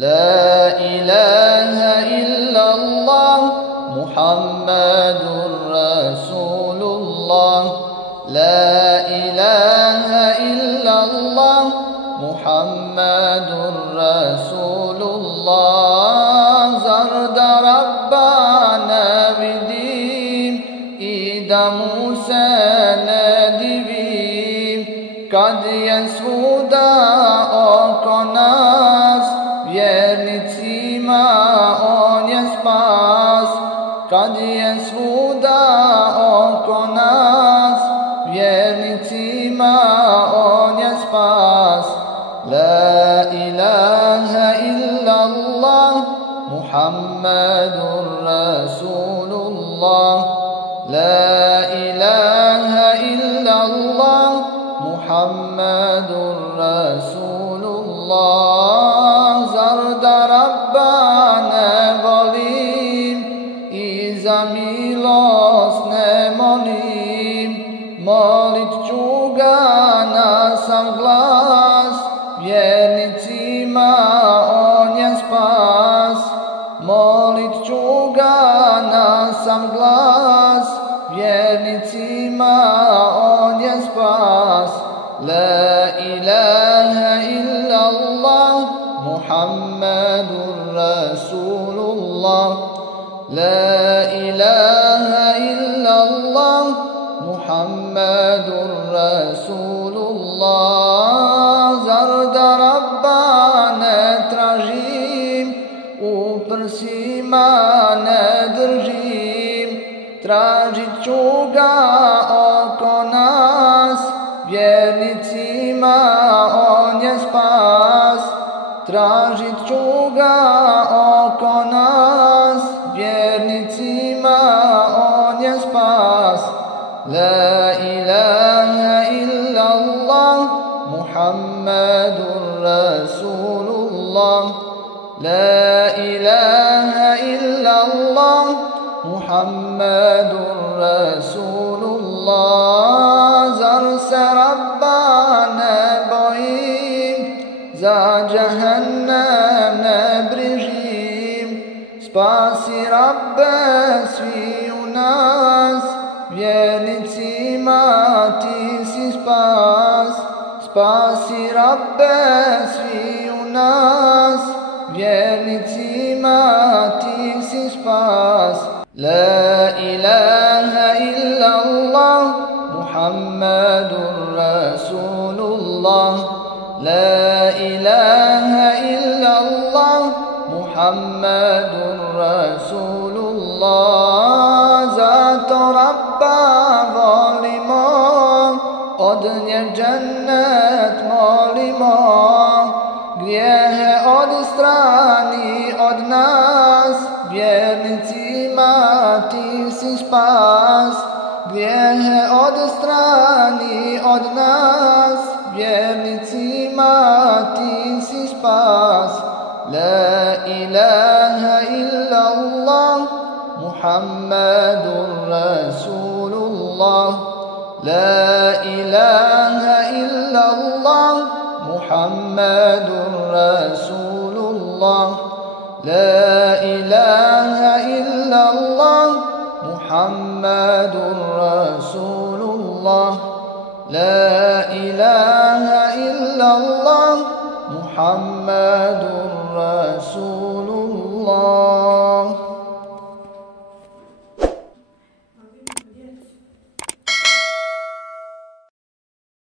لا إله إلا الله محمد رسول الله لا إله إلا الله محمد رسول الله زر da Rabba ne vidim i da mu se ne divim kad je svuda oko nas vjernicima on je spas kad je svuda oko nas vjernicima on je spas la ilaha illa Allah muhammadur rasulullah la ilaha illa Allah muhammadur rasulullah zar da Rabba ne volim i za milost ne molim molit ću ga na sam glas vjernicima on je spas molit ću ga na sam glas vjernicima on je spas la ilaha illa Allah muhammadur rasulullah la ilaha illa Allah muhammadur rasulullah zar da Rabba ne tražim u prsima ne držim tražit ću ga oko nas vjernicima on je spas tražit ću ga oko nas vjernicima on je spas la ilaha illa Allah muhammadur rasulullah la ilaha illa Allah muhammadur rasulullah zar se Rabba ne bojim za džahannam ne brižim spasi Rabbe svi u nas vjernicima ti si spas spasi Rabbe svi u nas vjernicima ti si spas la ilaha illa Allah muhammadur rasulullah la ilaha illa Allah muhammadur rasulullah zato Rabba volimo od nje džennet molimo grijehe odstrani od nas vjernicima ti si spas grijehe odstrani od nas vjernicima ti si spas la ilaha illa Allah muhammadur rasulullah la ilaha illa Allah muhammadur rasulullah la ilaha illa Allah muhammadur rasulullah la ilaha illa Allah muhammadur rasulullah